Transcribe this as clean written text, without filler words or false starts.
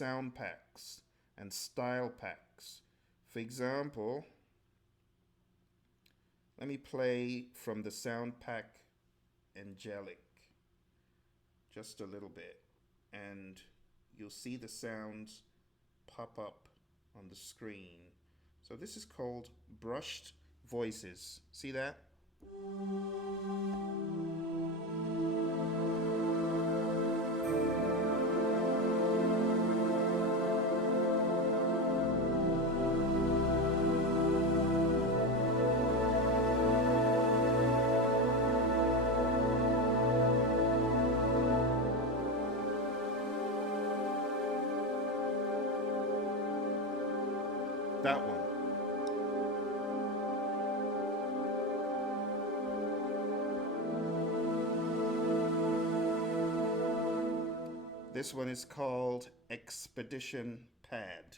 sound packs and style packs. For example, let me play from the sound pack Angelic just a little bit, and you'll see the sounds pop up on the screen. So this is called brushed voices. See that? That one. This one is called Expedition Pad.